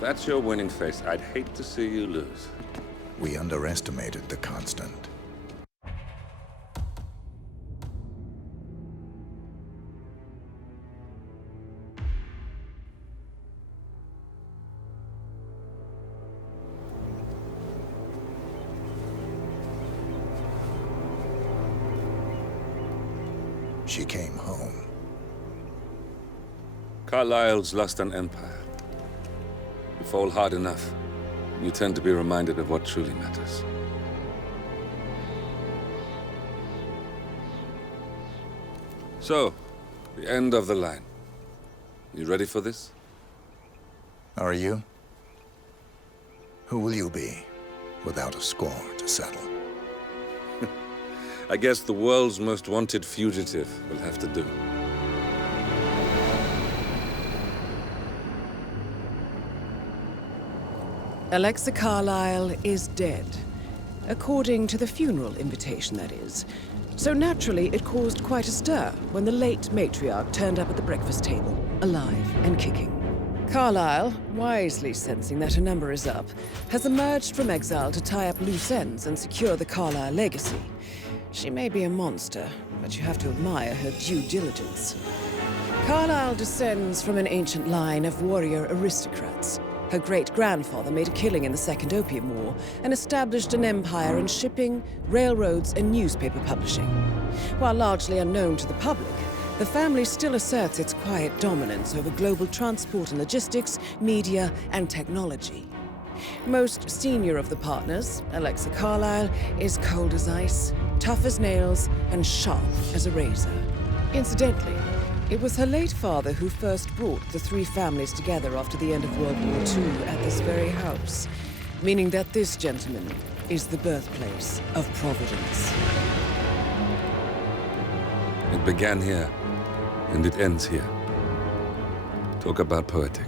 that's your winning face, I'd hate to see you lose. We underestimated the Constant. She came home. Carlyle's lost an empire. You fall hard enough, you tend to be reminded of what truly matters. So, the end of the line. You ready for this? Are you? Who will you be, without a score to settle? I guess the world's most wanted fugitive will have to do. Alexa Carlyle is dead. According to the funeral invitation, that is. So naturally, it caused quite a stir when the late matriarch turned up at the breakfast table, alive and kicking. Carlyle, wisely sensing that her number is up, has emerged from exile to tie up loose ends and secure the Carlyle legacy. She may be a monster, but you have to admire her due diligence. Carlyle descends from an ancient line of warrior aristocrats. Her great-grandfather made a killing in the Second Opium War and established an empire in shipping, railroads, and newspaper publishing. While largely unknown to the public, the family still asserts its quiet dominance over global transport and logistics, media, and technology. Most senior of the partners, Alexa Carlyle, is cold as ice, tough as nails, and sharp as a razor. Incidentally, it was her late father who first brought the three families together after the end of World War II at this very house, meaning that this gentleman is the birthplace of Providence. It began here, and it ends here. Talk about poetic.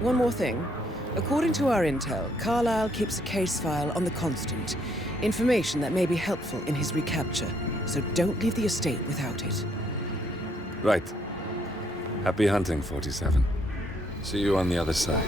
One more thing. According to our intel, Carlyle keeps a case file on the Constant. Information that may be helpful in his recapture, so don't leave the estate without it. Right. Happy hunting, 47. See you on the other side.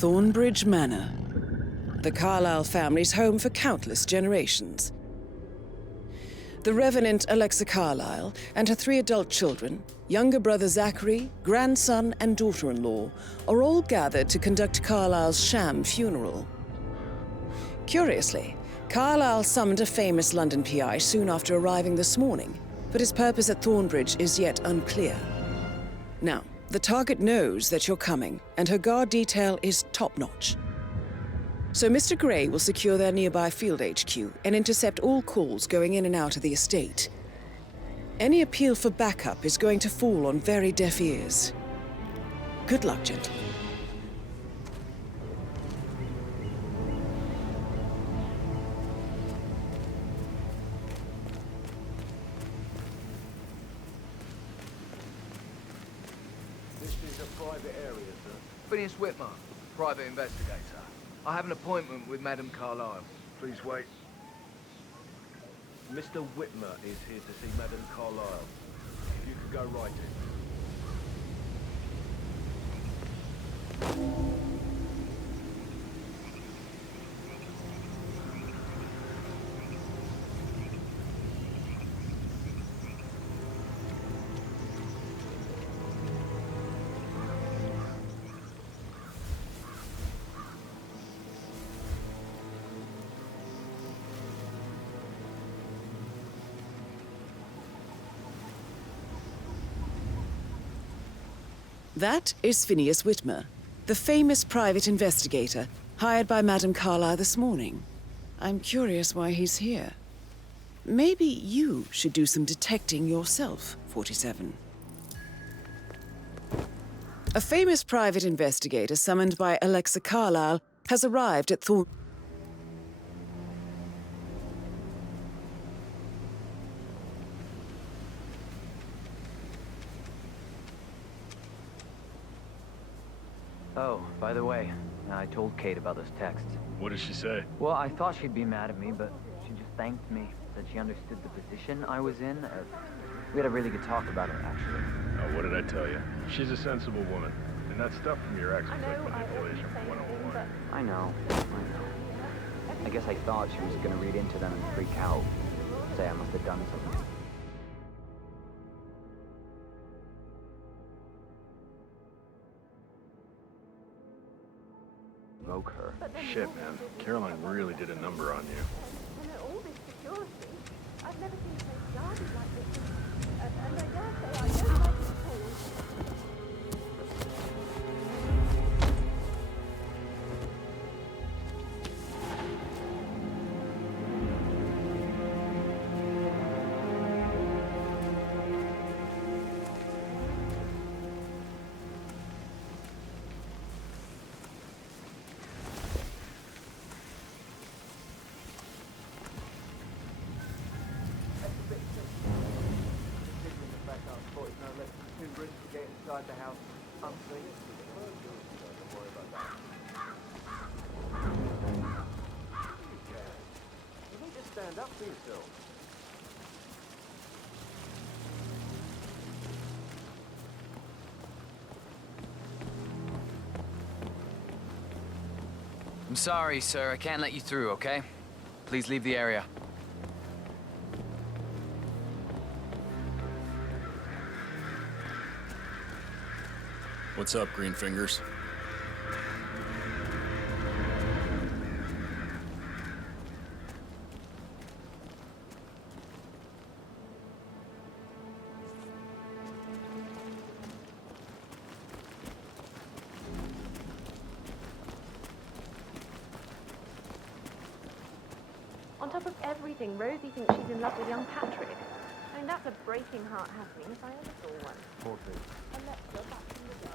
Thornbridge Manor. The Carlyle family's home for countless generations. The Revenant Alexa Carlyle and her 3 adult children, younger brother Zachary, grandson, and daughter-in-law, are all gathered to conduct Carlyle's sham funeral. Curiously, Carlyle summoned a famous London PI soon after arriving this morning, but his purpose at Thornbridge is yet unclear. Now, the target knows that you're coming, and her guard detail is top-notch. So Mr. Gray will secure their nearby field HQ and intercept all calls going in and out of the estate. Any appeal for backup is going to fall on very deaf ears. Good luck, gentlemen. Phineas Whitmer, private investigator. I have an appointment with Madame Carlyle. Please wait. Mr. Whitmer is here to see Madame Carlyle. If you could go right in. That is Phineas Whitmer, the famous private investigator hired by Madame Carlyle this morning. I'm curious why he's here. Maybe you should do some detecting yourself, 47. A famous private investigator summoned by Alexa Carlyle has arrived at Oh, by the way, I told Kate about those texts. What did she say? Well, I thought she'd be mad at me, but she just thanked me. Said she understood the position I was in. We had a really good talk about it, actually. Oh, what did I tell you? She's a sensible woman. And that stuff from your ex was like manipulation 101. I know. I guess I thought she was gonna read into them and freak out. Say I must have done something. Broke her. Shit, man. Caroline really did a number on you. And all this security, I've never seen a place guarded like this. And I dare say I don't like it at all. Inside the house unseen. Don't worry about that. You need to stand up for yourself. I'm sorry, sir. I can't let you through, okay? Please leave the area. What's up, Green Fingers? On top of everything, Rosie thinks she's in love with young Patrick. I mean, that's a breaking heart happening if I ever saw one. Poor thing. And let's go back in the day.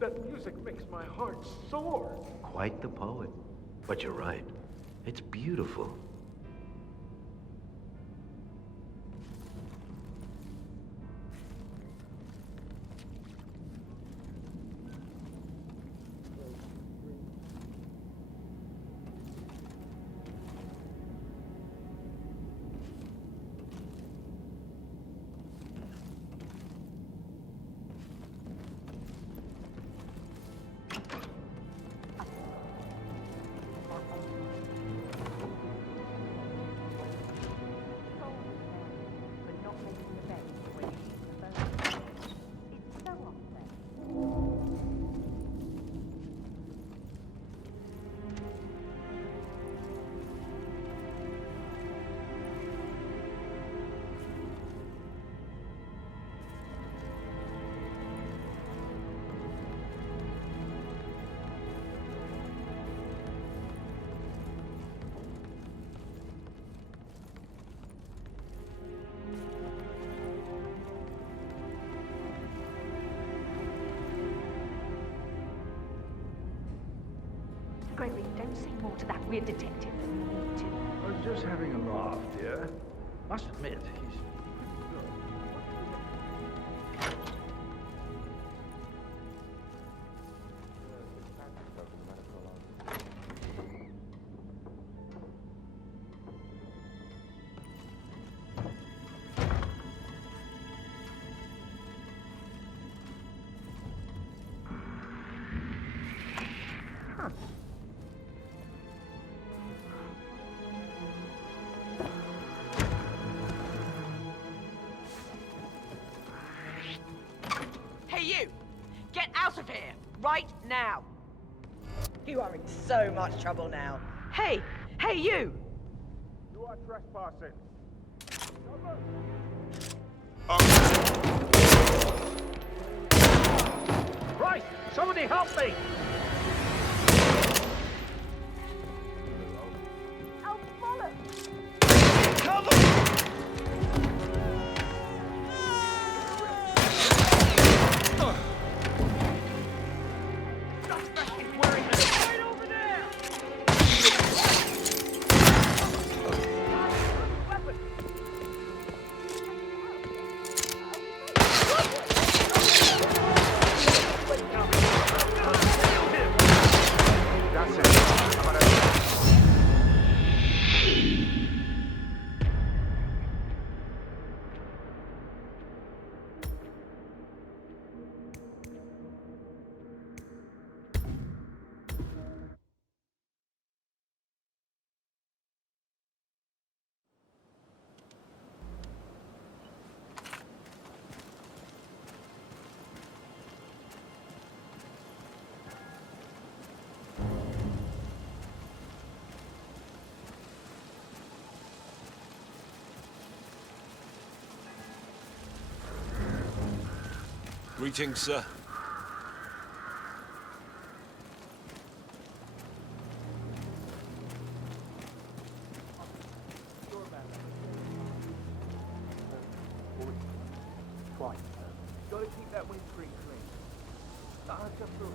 That music makes my heart soar. Quite the poet. But you're right. It's beautiful. Gregory, don't say more to that weird detective than you need to. I was just having a laugh, dear. Must admit, he's Hey, you! Get out of here! Right now! You are in so much trouble now. Hey! Hey, you! You are trespassing. Christ! Somebody help me! Oh, bollocks! Cover! Greetings, sir. Gotta keep that windscreen clean. I just thought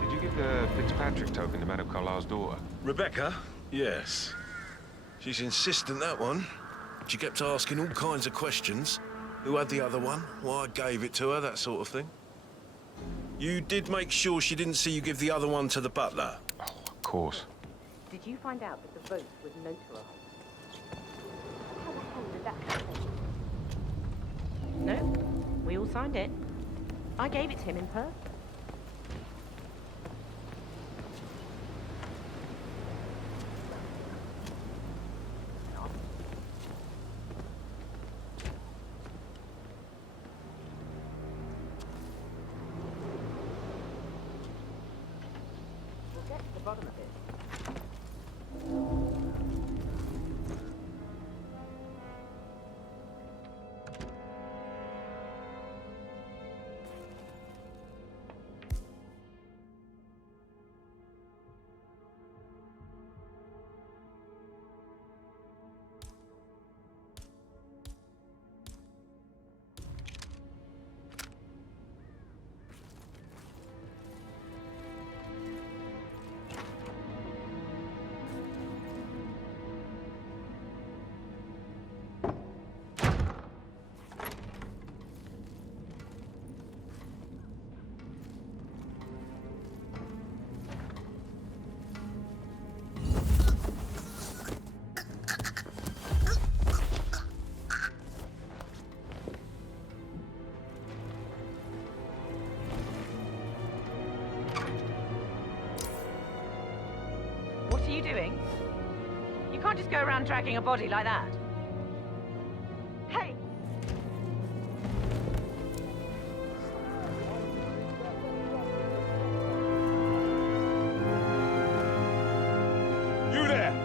Did you give the Fitzpatrick token to Madame Carlyle's daughter? Rebecca? Yes. She's insistent, that one. She kept asking all kinds of questions. Who had the other one? Why I gave it to her, that sort of thing. You did make sure she didn't see you give the other one to the butler? Oh, of course. Did you find out that the vote was notarized? How the hell did that happen? No, we all signed it. I gave it to him in person. We'll get to the bottom of it. you doing? You can't just go around dragging a body like that. Hey! You there!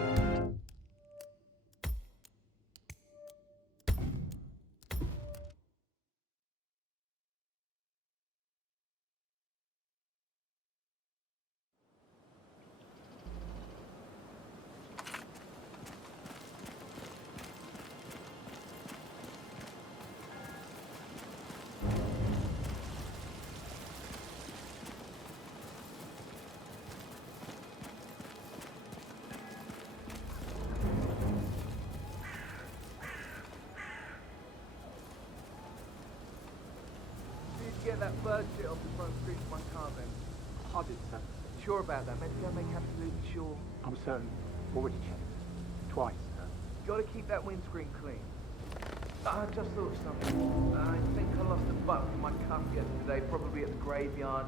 Get that bird shit off the front street of my car, then. I did, sir. Sure about that, mate? Go make absolutely sure. I'm certain. Already checked. Twice, sir. Gotta keep that windscreen clean. I just thought of something. I think I lost a button from my cuff yesterday, probably at the graveyard.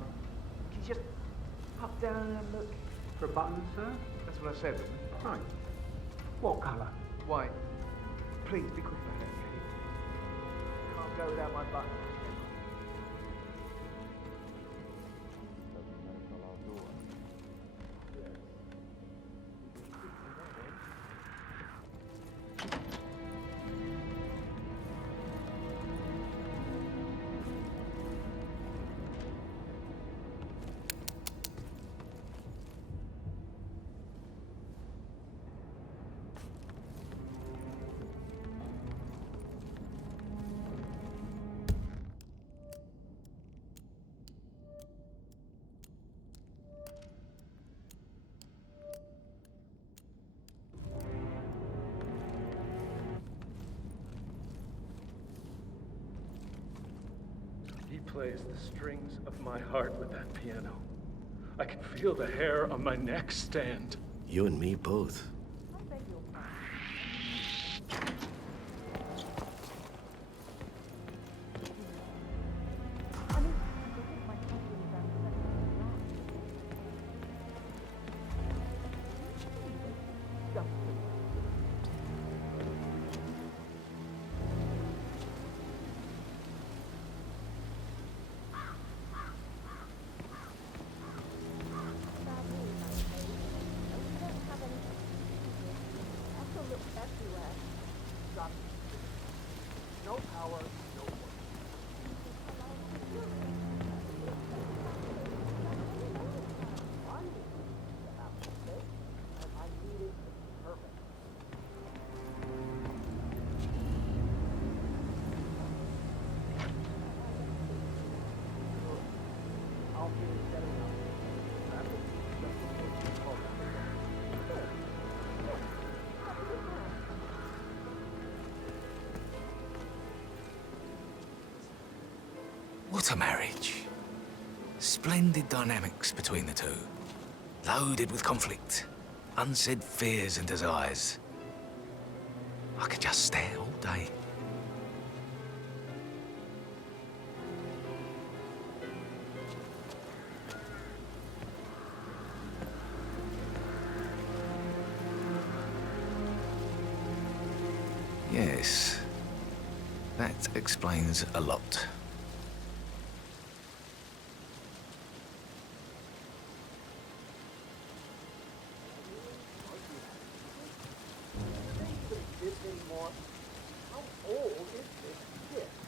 Can you just hop down and have a look? For a button, sir? That's what I said. Right. What colour? White. Please be quick about it, okay? Can't go without my button. He plays the strings of my heart with that piano. I can feel the hair on my neck stand. You and me both. What a marriage. Splendid dynamics between the two. Loaded with conflict, unsaid fears and desires. I could just stare all day. Yes, that explains a lot.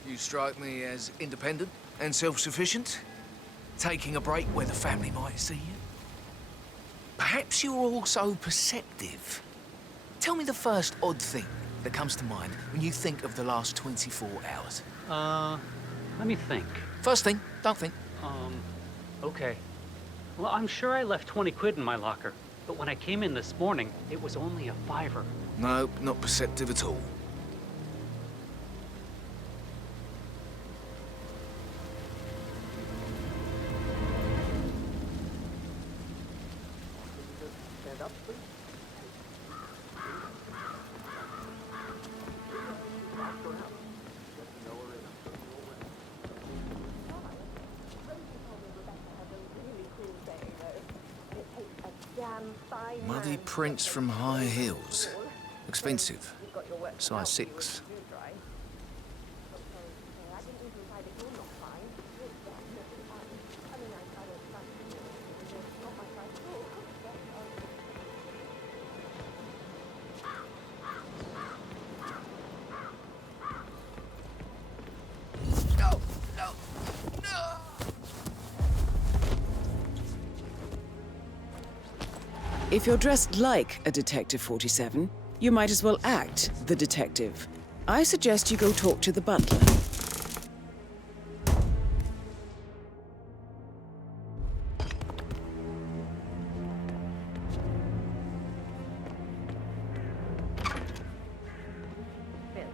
You strike me as independent and self-sufficient, taking a break where the family might see you. Perhaps you're also perceptive. Tell me the first odd thing that comes to mind when you think of the last 24 hours. Let me think. First thing, don't think. Okay. Well, I'm sure I left 20 quid in my locker, but when I came in this morning, it was only a $5. No, not perceptive at all. Damn Muddy prints from high heels. Expensive. Size 6. If you're dressed like a Detective 47, you might as well act the detective. I suggest you go talk to the butler. Phil,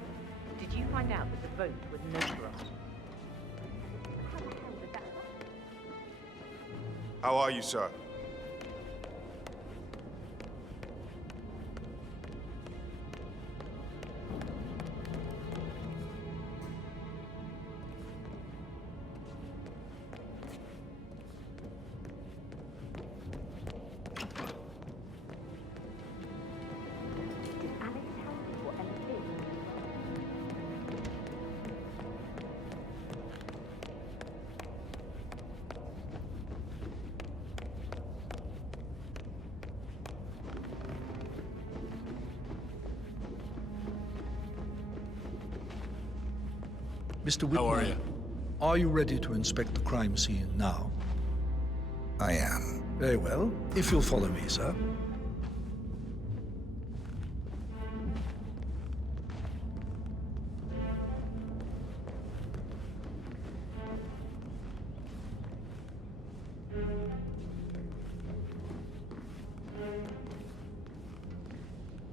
did you find out that the boat with Noob on? How are you, sir? Mr. Whitman, how are you? Are you ready to inspect the crime scene now? I am. Very well. If you'll follow me, sir.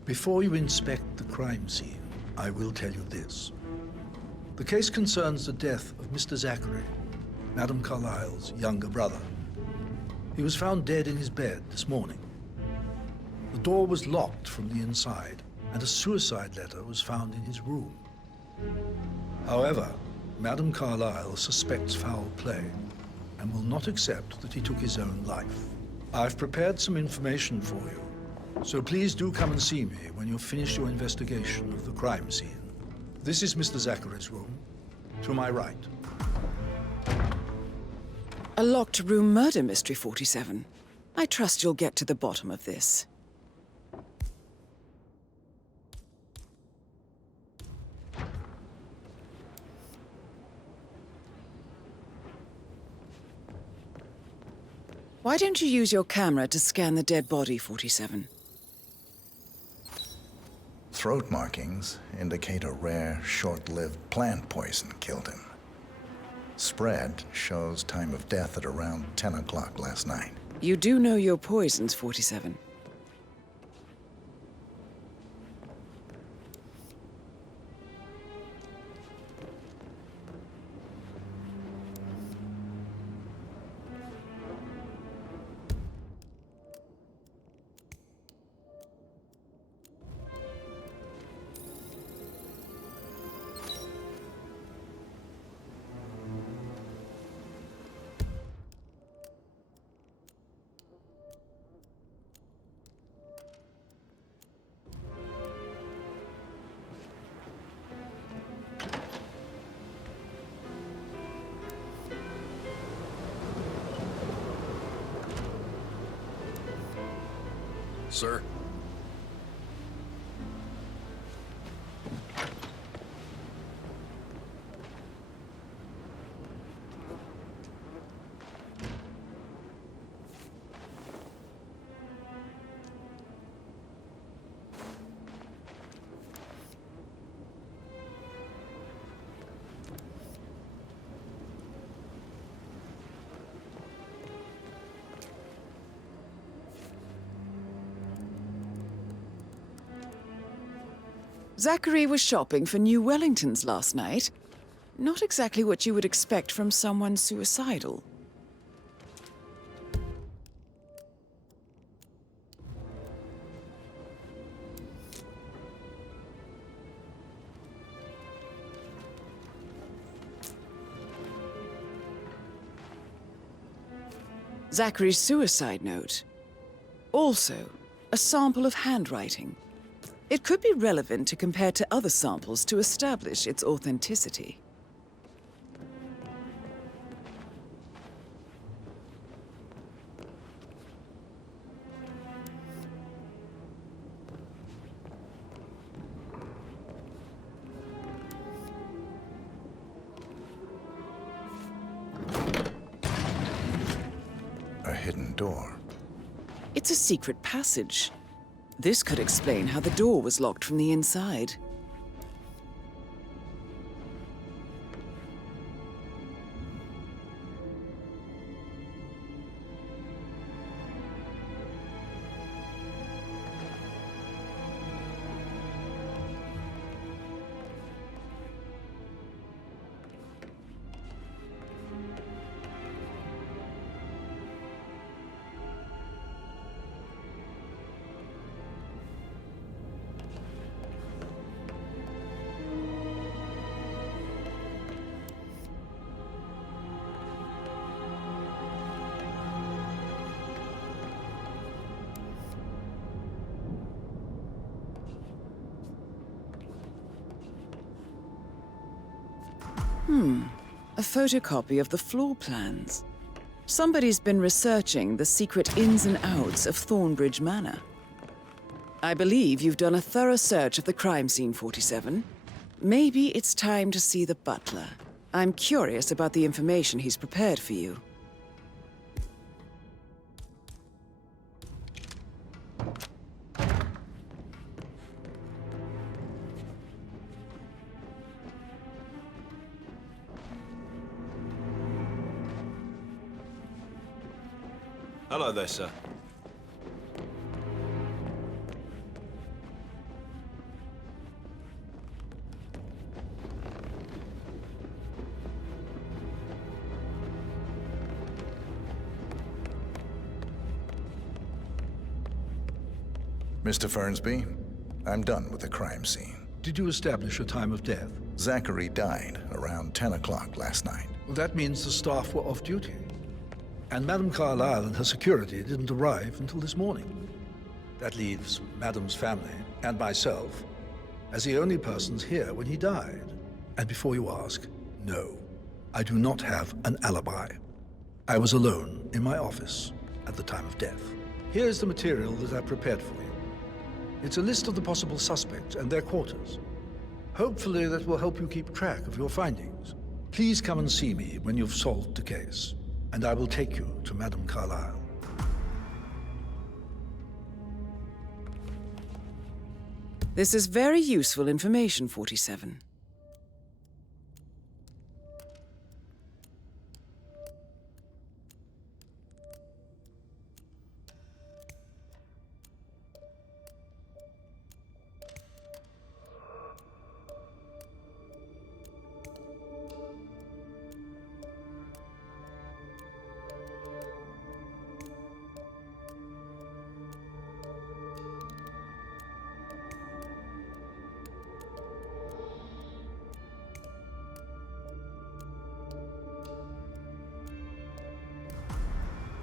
Before you inspect the crime scene, I will tell you this. The case concerns the death of Mr. Zachary, Madame Carlyle's younger brother. He was found dead in his bed this morning. The door was locked from the inside, and a suicide letter was found in his room. However, Madame Carlyle suspects foul play and will not accept that he took his own life. I've prepared some information for you, so please do come and see me when you've finished your investigation of the crime scene. This is Mr. Zachary's room, to my right. A locked room murder mystery, 47. I trust you'll get to the bottom of this. Why don't you use your camera to scan the dead body, 47? Throat markings indicate a rare, short-lived plant poison killed him. Spread shows time of death at around 10 o'clock last night. You do know your poisons, 47. Sir? Zachary was shopping for new Wellingtons last night. Not exactly what you would expect from someone suicidal. Zachary's suicide note. Also, a sample of handwriting. It could be relevant to compare to other samples to establish its authenticity. A hidden door. It's a secret passage. This could explain how the door was locked from the inside. A photocopy of the floor plans. Somebody's been researching the secret ins and outs of Thornbridge Manor. I believe you've done a thorough search of the crime scene, 47. Maybe it's time to see the butler. I'm curious about the information he's prepared for you. Hello there, sir. Mr. Fernsby, I'm done with the crime scene. Did you establish a time of death? Zachary died around 10 o'clock last night. Well, that means the staff were off duty. And Madame Carlyle and her security didn't arrive until this morning. That leaves Madame's family and myself as the only persons here when he died. And before you ask, no, I do not have an alibi. I was alone in my office at the time of death. Here's the material that I prepared for you. It's a list of the possible suspects and their quarters. Hopefully that will help you keep track of your findings. Please come and see me when you've solved the case, and I will take you to Madame Carlyle. This is very useful information, 47.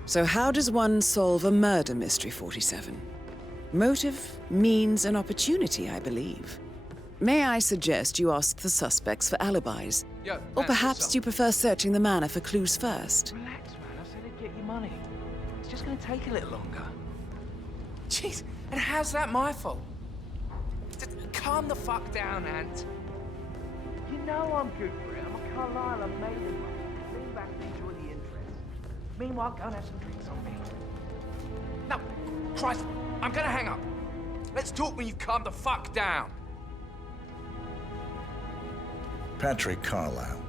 So how does one solve a murder mystery, 47? Motive, means, and opportunity, I believe. May I suggest you ask the suspects for alibis? Or perhaps you prefer searching the manor for clues first? Relax, man. I said I'd get your money. It's just gonna take a little longer. Jeez, and how's that my fault? Calm the fuck down, Ant. You know I'm good for it. I'm a Carlisle. I'm made of money. Lean back and enjoy the interest. Meanwhile, go and have some drinks on me. No, Christ, I'm gonna hang up. Let's talk when you've calmed the fuck down. Patrick Carlyle,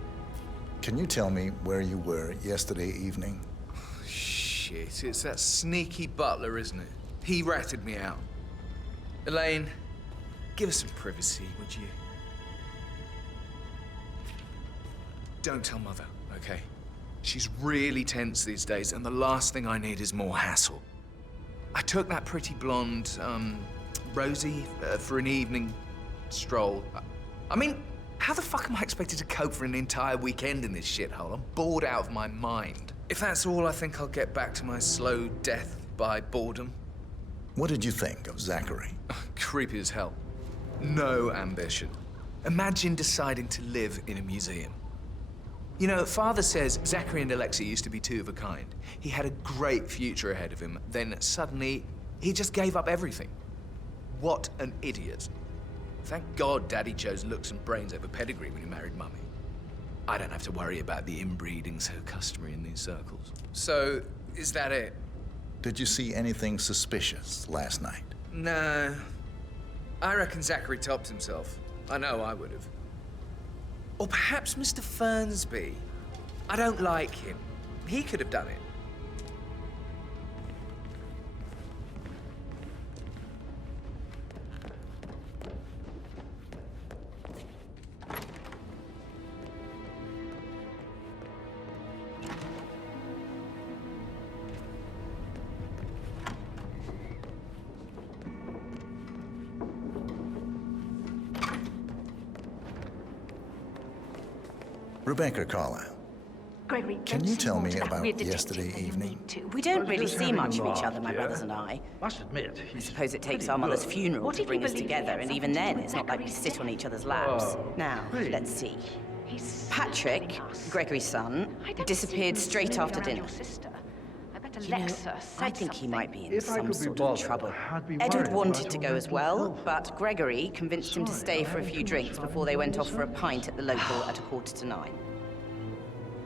can you tell me where you were yesterday evening? Shit, it's that sneaky butler, isn't it? He ratted me out. Elaine, give us some privacy, would you? Don't tell Mother, okay? She's really tense these days, and the last thing I need is more hassle. I took that pretty blonde, Rosie, for an evening stroll. I mean, how the fuck am I expected to cope for an entire weekend in this shithole? I'm bored out of my mind. If that's all, I think I'll get back to my slow death by boredom. What did you think of Zachary? Creepy as hell. No ambition. Imagine deciding to live in a museum. You know, Father says Zachary and Alexa used to be two of a kind. He had a great future ahead of him, then suddenly, he just gave up everything. What an idiot. Thank God Daddy chose looks and brains over pedigree when he married Mummy. I don't have to worry about the inbreeding so customary in these circles. So, is that it? Did you see anything suspicious last night? No. I reckon Zachary topped himself. I know I would have. Or perhaps Mr. Fernsby. I don't like him. He could have done it. Rebecca Carlyle, Gregory, can you tell me about we're yesterday evening? We don't really see much of each other, my brothers and I. Must admit, I suppose it takes our mother's funeral to bring us together, and even then, it's not like we sit on each other's laps. Now, let's see. Patrick, Gregory's son, disappeared straight after dinner. You know, I think he might be in some sort of trouble. Edward wanted to go as well, but Gregory convinced him to stay for a few drinks before they went off for a pint at the local at 9:15.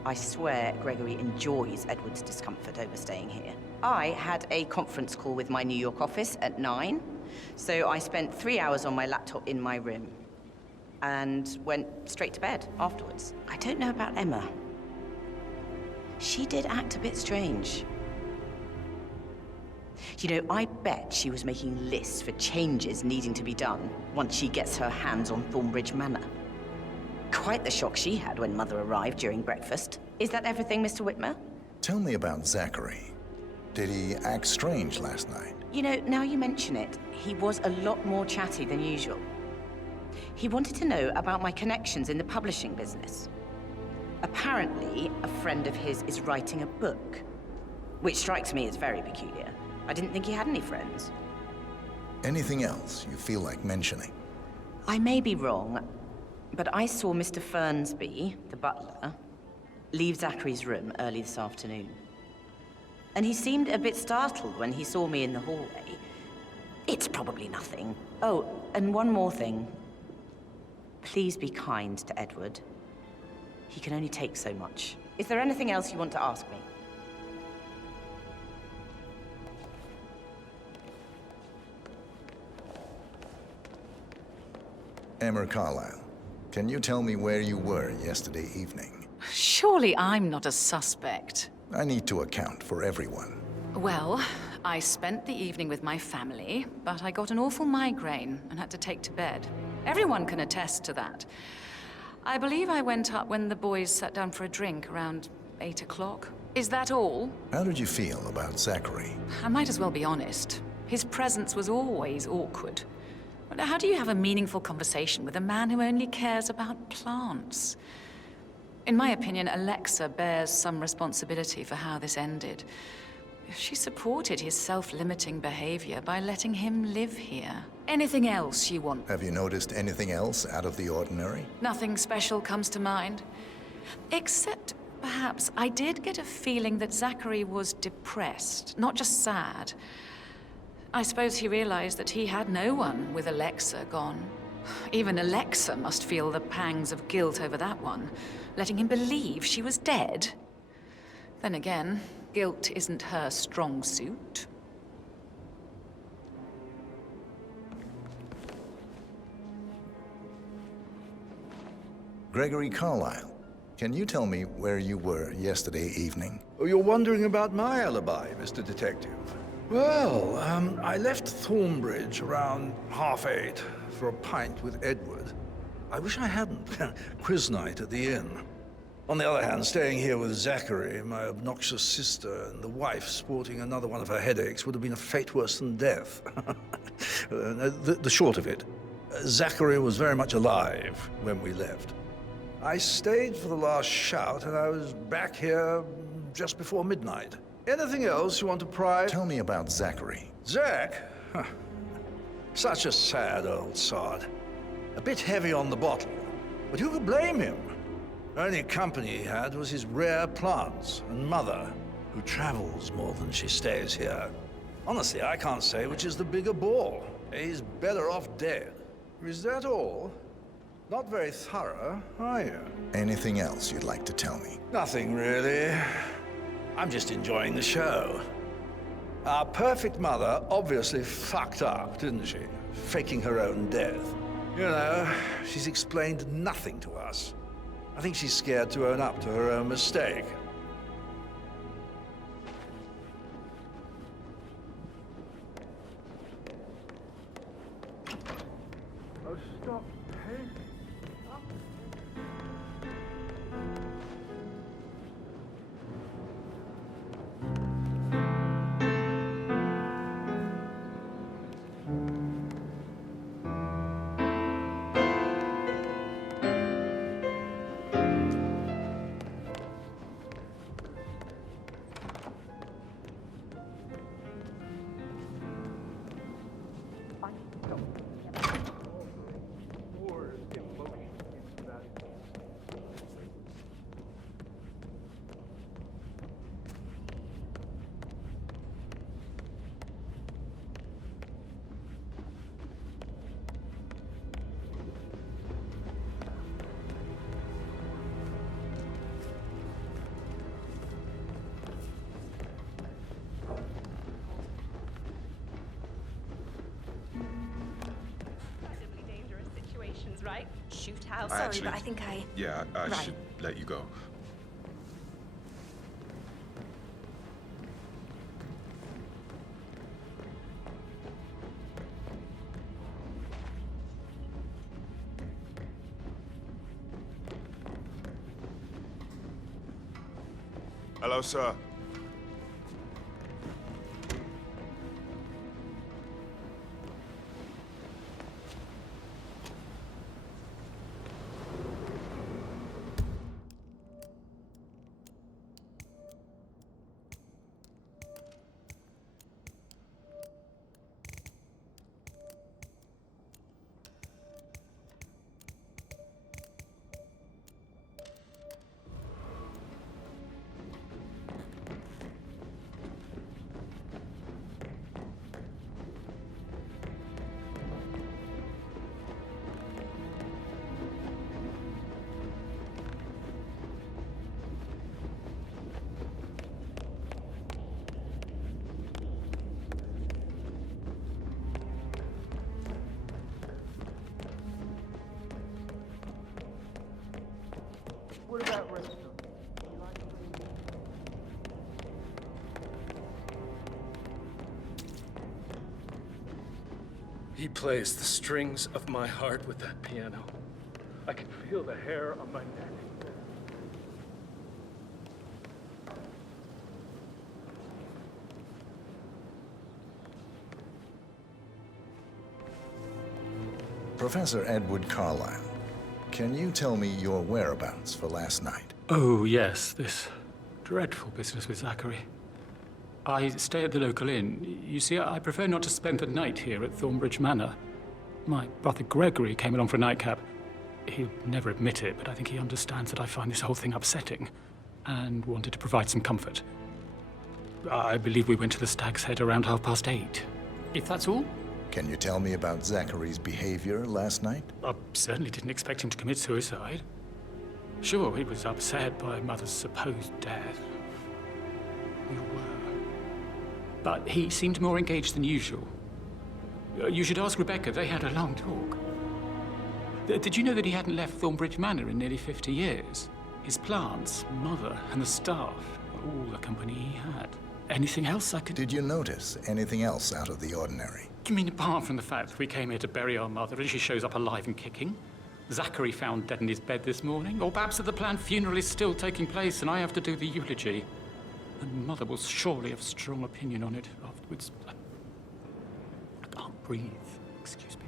I swear Gregory enjoys Edward's discomfort over staying here. I had a conference call with my New York office at 9, so I spent 3 hours on my laptop in my room and went straight to bed afterwards. I don't know about Emma. She did act a bit strange. You know, I bet she was making lists for changes needing to be done once she gets her hands on Thornbridge Manor. Quite the shock she had when Mother arrived during breakfast. Is that everything, Mr. Whitmer? Tell me about Zachary. Did he act strange last night? You know, now you mention it, he was a lot more chatty than usual. He wanted to know about my connections in the publishing business. Apparently, a friend of his is writing a book, which strikes me as very peculiar. I didn't think he had any friends. Anything else you feel like mentioning? I may be wrong, but I saw Mr. Fernsby, the butler, leave Zachary's room early this afternoon. And he seemed a bit startled when he saw me in the hallway. It's probably nothing. Oh, and one more thing. Please be kind to Edward. He can only take so much. Is there anything else you want to ask me? Emma Carlyle, can you tell me where you were yesterday evening? Surely I'm not a suspect. I need to account for everyone. Well, I spent the evening with my family, but I got an awful migraine and had to take to bed. Everyone can attest to that. I believe I went up when the boys sat down for a drink around 8 o'clock. Is that all? How did you feel about Zachary? I might as well be honest. His presence was always awkward. How do you have a meaningful conversation with a man who only cares about plants? In my opinion, Alexa bears some responsibility for how this ended. She supported his self-limiting behavior by letting him live here. Anything else you want? Have you noticed anything else out of the ordinary? Nothing special comes to mind. Except, perhaps, I did get a feeling that Zachary was depressed, not just sad. I suppose he realized that he had no one with Alexa gone. Even Alexa must feel the pangs of guilt over that one, letting him believe she was dead. Then again, guilt isn't her strong suit. Gregory Carlyle, can you tell me where you were yesterday evening? Oh, you're wondering about my alibi, Mr. Detective. Well, I left Thornbridge around 8:30 for a pint with Edward. I wish I hadn't. Quiz night at the inn. On the other hand, staying here with Zachary, my obnoxious sister, and the wife sporting another one of her headaches would have been a fate worse than death. The short of it, Zachary was very much alive when we left. I stayed for the last shout, and I was back here just before midnight. Anything else you want to pry? Tell me about Zachary. Zach? Such a sad old sod. A bit heavy on the bottle, but who could blame him? Only company he had was his rare plants and mother, who travels more than she stays here. Honestly, I can't say which is the bigger ball. He's better off dead. Is that all? Not very thorough, are you? Anything else you'd like to tell me? Nothing really. I'm just enjoying the show. Our perfect mother obviously fucked up, didn't she? Faking her own death. You know, she's explained nothing to us. I think she's scared to own up to her own mistake. Oh, stop. Hey. Right? Shoot house. I Sorry, actually- but I think I... Yeah, I Right. should let you go. Hello, sir. What about restaurant? He plays the strings of my heart with that piano. I can feel the hair on my neck. Professor Edward Carlyle, can you tell me your whereabouts for last night? Oh, yes, this dreadful business with Zachary. I stay at the local inn. You see, I prefer not to spend the night here at Thornbridge Manor. My brother Gregory came along for a nightcap. He'll never admit it, but I think he understands that I find this whole thing upsetting and wanted to provide some comfort. I believe we went to the Stag's Head around 8:30. If that's all? Can you tell me about Zachary's behavior last night? I certainly didn't expect him to commit suicide. Sure, he was upset by Mother's supposed death. We were. But he seemed more engaged than usual. You should ask Rebecca. They had a long talk. Did you know that he hadn't left Thornbridge Manor in nearly 50 years? His plants, Mother, and the staff were all the company he had. Anything else I could... Did you notice anything else out of the ordinary? You mean apart from the fact that we came here to bury our mother and she shows up alive and kicking? Zachary found dead in his bed this morning? Or perhaps that the planned funeral is still taking place and I have to do the eulogy? And Mother will surely have a strong opinion on it afterwards. I can't breathe. Excuse me.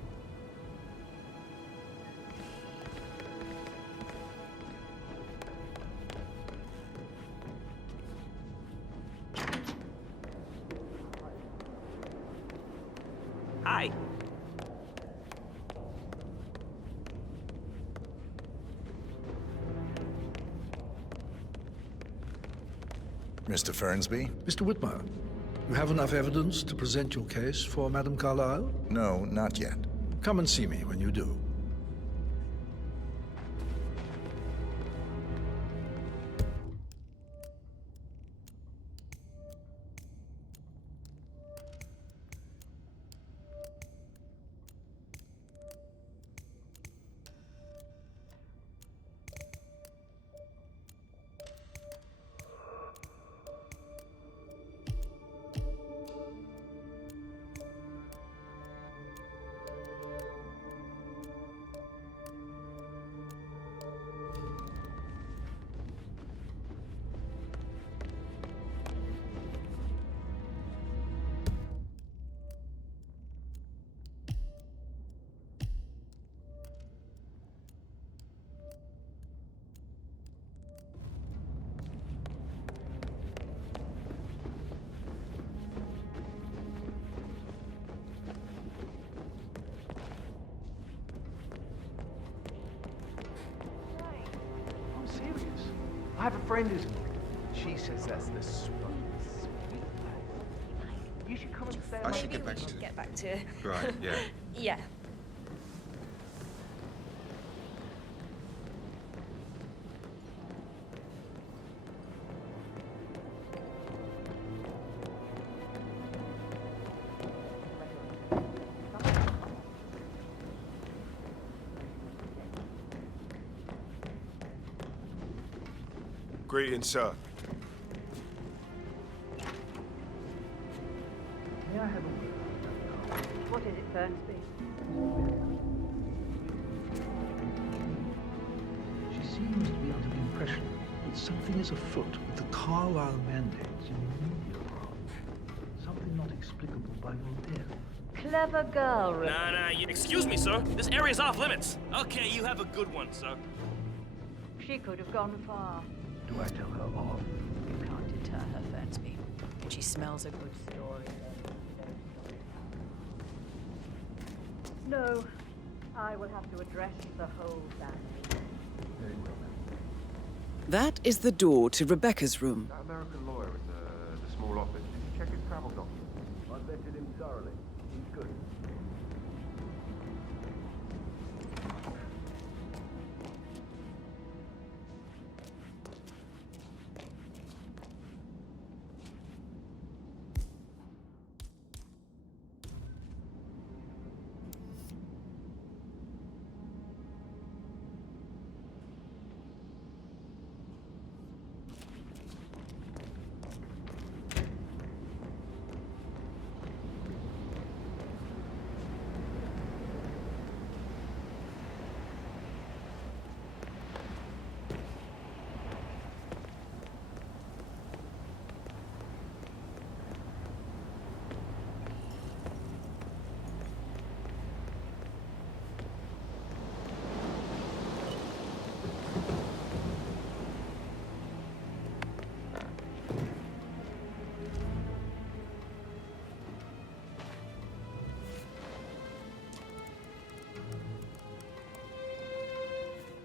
Hi. Mr. Fernsby? Mr. Whitmer, you have enough evidence to present your case for Madame Carlyle? No, not yet. Come and see me when you do. I'm serious. I have a friend who's... She says that's the sweet place. You should come and stay. I should get back to... Get back to... Right, yeah. Yeah. Greetings, sir. May I have a word? What is it, Fernsby? She seems to be under the impression that something is afoot with the Carlyle mandates in the media world. Something not explicable by your death. Clever girl, Rick. Nah, excuse me, sir. This area's off limits. Okay, you have a good one, sir. She could have gone far. Do I tell her off? You can't deter her, Fernsby. She smells a good story. No, I will have to address the whole family. Very well, then. That is the door to Rebecca's room. That American lawyer at the small office, did you check his travel documents? I vetted him thoroughly. He's good.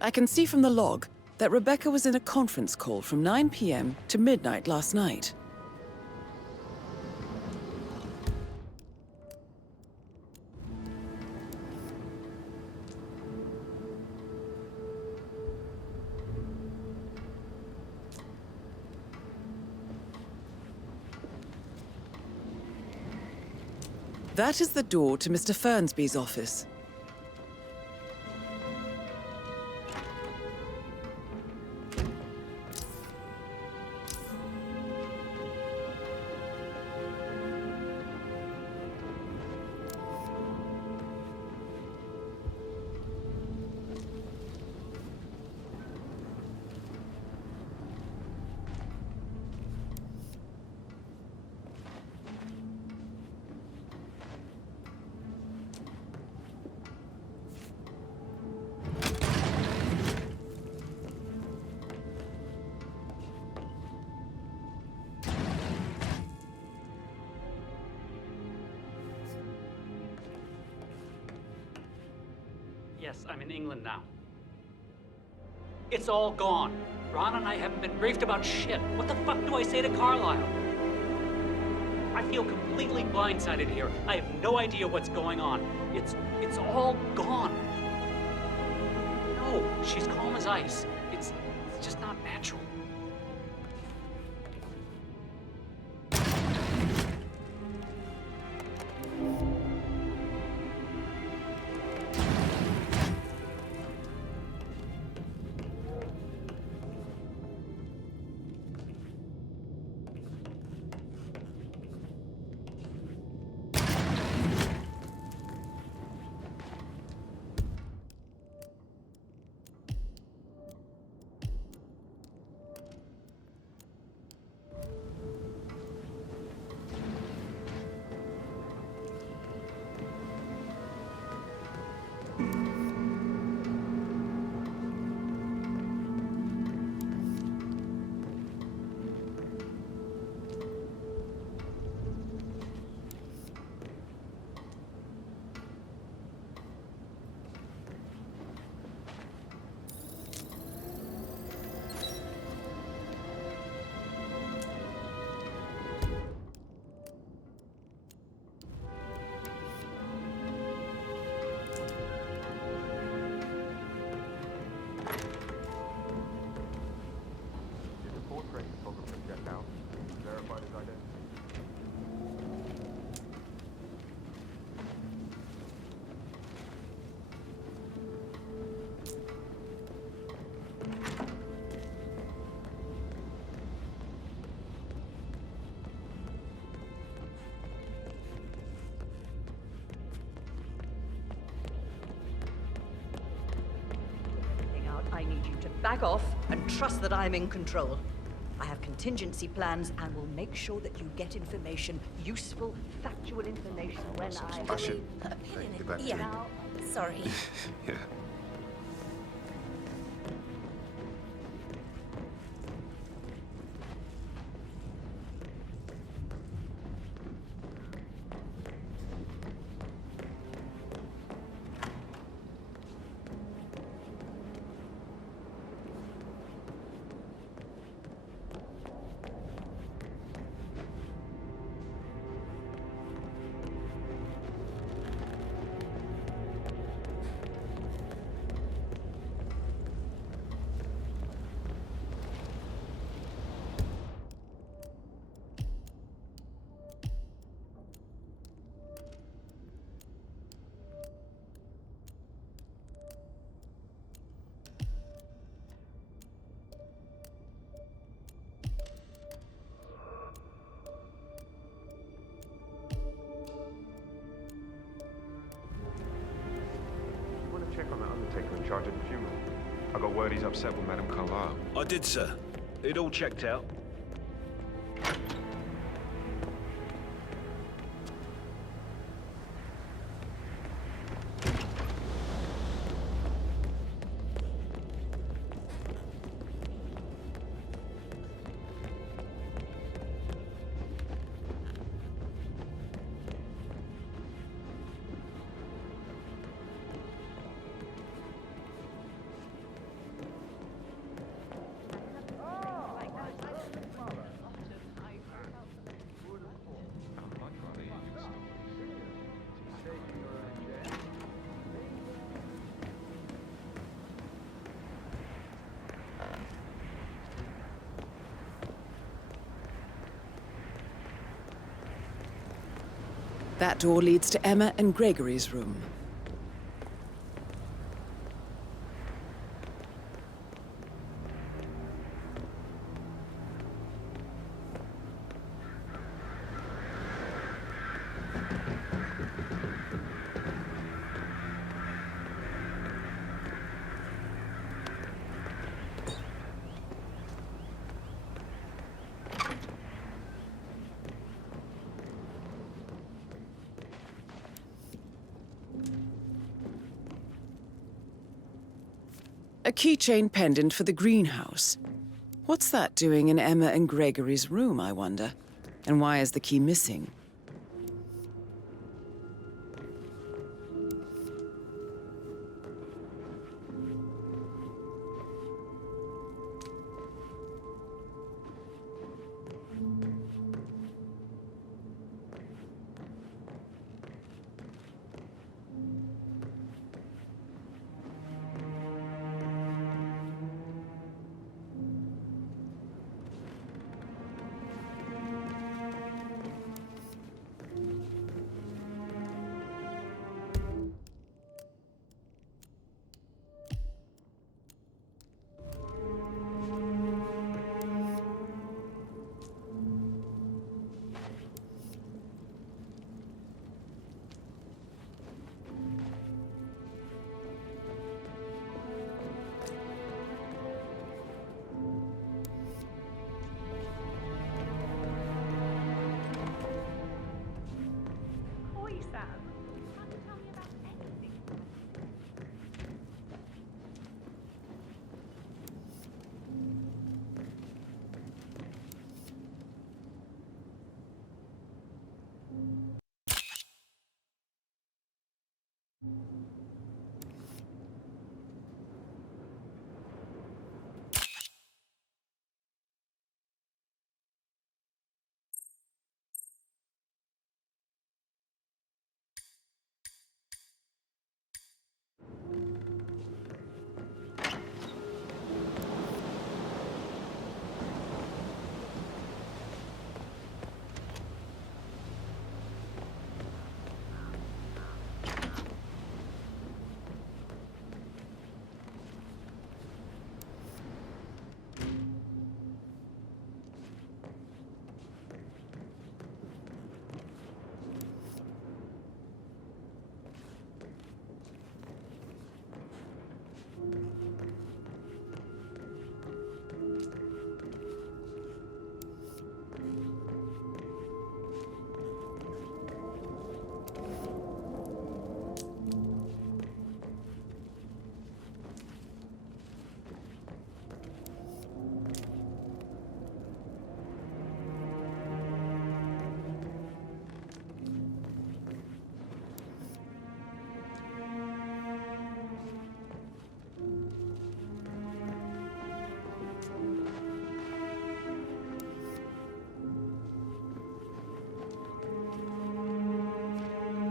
I can see from the log that Rebecca was in a conference call from 9 p.m. to midnight last night. That is the door to Mr. Fernsby's office. Yes, I'm in England now. It's all gone. Ron and I haven't been briefed about shit. What the fuck do I say to Carlisle? I feel completely blindsided here. I have no idea what's going on. It's all gone. No, she's calm as ice. It's just not natural. I need you to back off and trust that I'm in control. I have contingency plans and will make sure that you get information, useful, factual information when I should get back to you. Sorry. Yeah. Check on that undertaker in charge of the funeral. I got word he's upset with Madame Carlisle. I did, sir. It all checked out. That door leads to Emma and Gregory's room. A keychain pendant for the greenhouse. What's that doing in Emma and Gregory's room, I wonder? And why is the key missing? Sam. Can't you tell me about anything?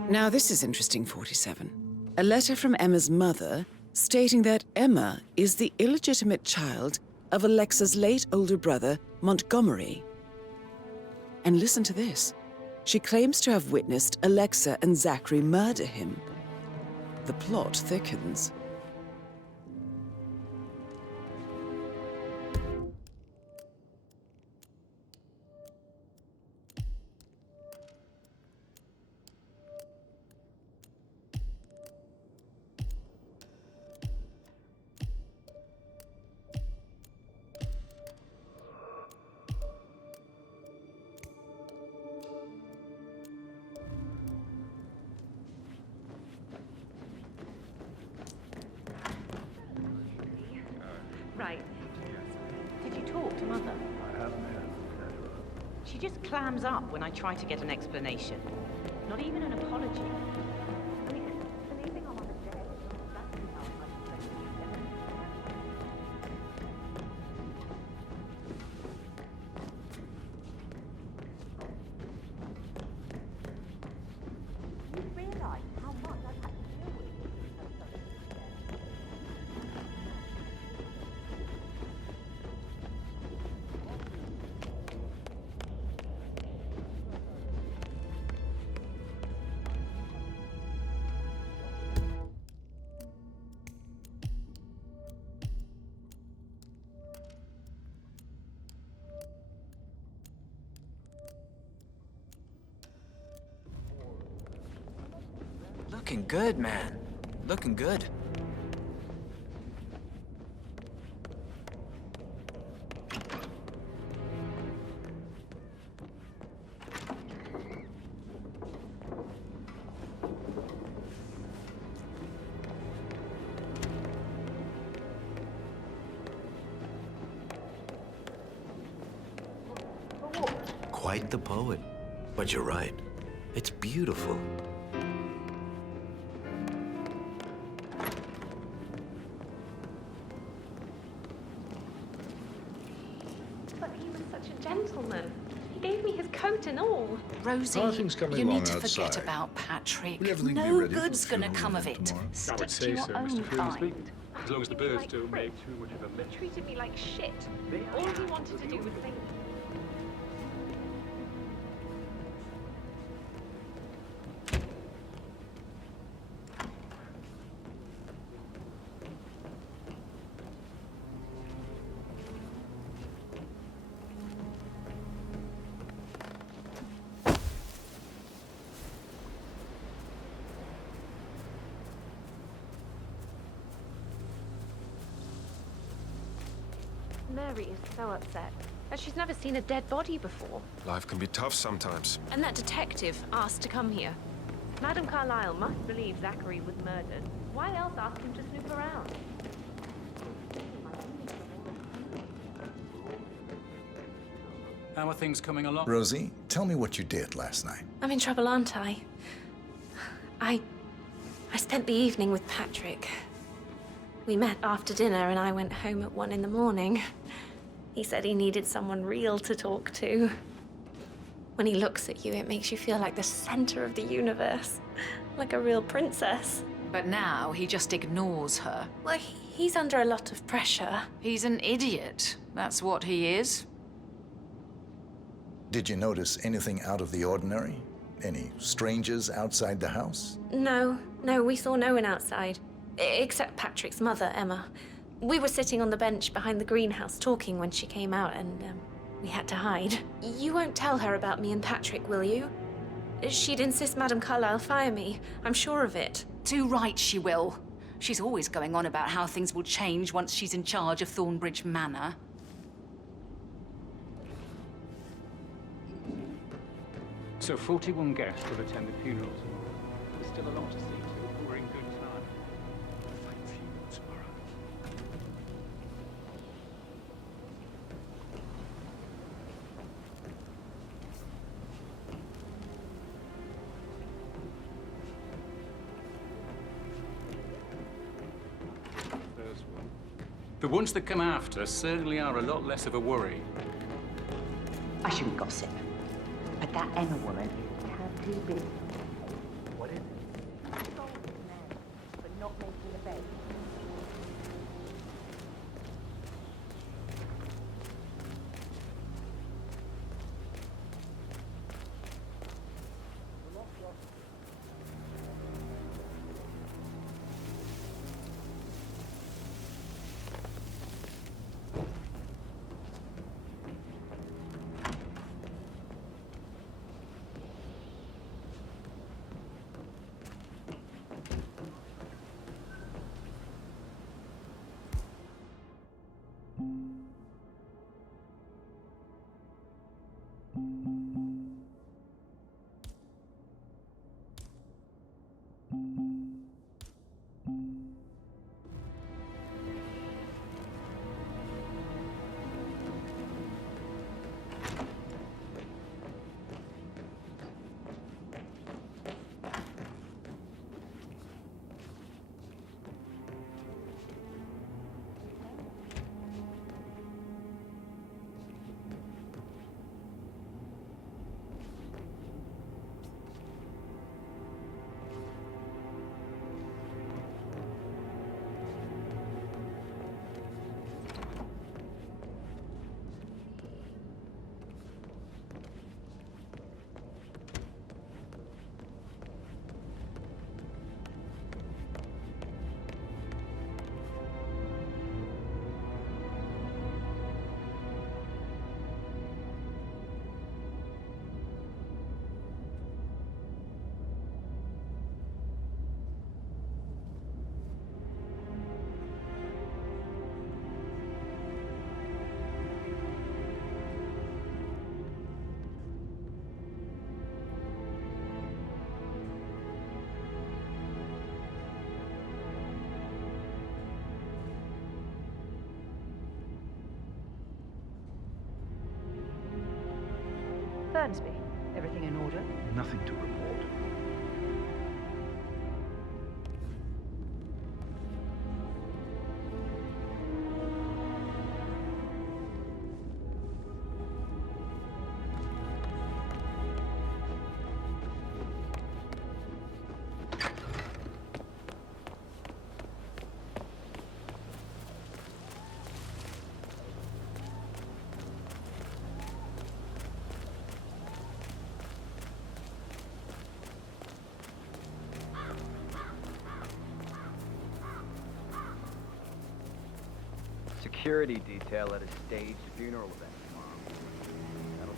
Now this is interesting, 47. A letter from Emma's mother stating that Emma is the illegitimate child of Alexa's late older brother, Montgomery. And listen to this. She claims to have witnessed Alexa and Zachary murder him. The plot thickens. Right. Did you talk to Mother? I haven't had She just clams up when I try to get an explanation. Not even an apology. I mean, believing our mother's dead is not exactly how much you realise how much I've had to deal with since her son is dead. Looking good, man. Looking good. Quite the poet. But you're right. It's beautiful. But he was such a gentleman. He gave me his coat and all. Rosie, Parking's coming you along need to forget outside. about Patrick. Will everything be No ready for the good's gonna funeral come of event it. tomorrow? I Stick would to say your so, own Mr. Frimsby. kind. As long as the birds don't make too much of a mess. He treated me like shit. All he wanted to do was think. Mary is so upset. And she's never seen a dead body before. Life can be tough sometimes. And that detective asked to come here. Madam Carlyle must believe Zachary was murdered. Why else ask him to snoop around? How are things coming along? Rosie, tell me what you did last night. I'm in trouble, aren't I? I spent the evening with Patrick. We met after dinner and I went home at 1 in the morning. He said he needed someone real to talk to. When he looks at you, it makes you feel like the center of the universe. Like a real princess. But now he just ignores her. Well, he's under a lot of pressure. He's an idiot. That's what he is. Did you notice anything out of the ordinary? Any strangers outside the house? No, we saw no one outside. Except Patrick's mother, Emma. We were sitting on the bench behind the greenhouse talking when she came out and, we had to hide. You won't tell her about me and Patrick, will you? She'd insist Madam Carlyle fire me. I'm sure of it. Too right she will. She's always going on about how things will change once she's in charge of Thornbridge Manor. So 41 guests will attend the funeral tomorrow. There's still a lot to see to. We're in good time. Fake funeral tomorrow. There's one. The ones that come after certainly are a lot less of a worry. I shouldn't gossip, but that Emma woman is a tad too big. What is it? I told this man for not making the bed. Burnsby, everything in order? Nothing to report. Security detail at a staged funeral event tomorrow. That'll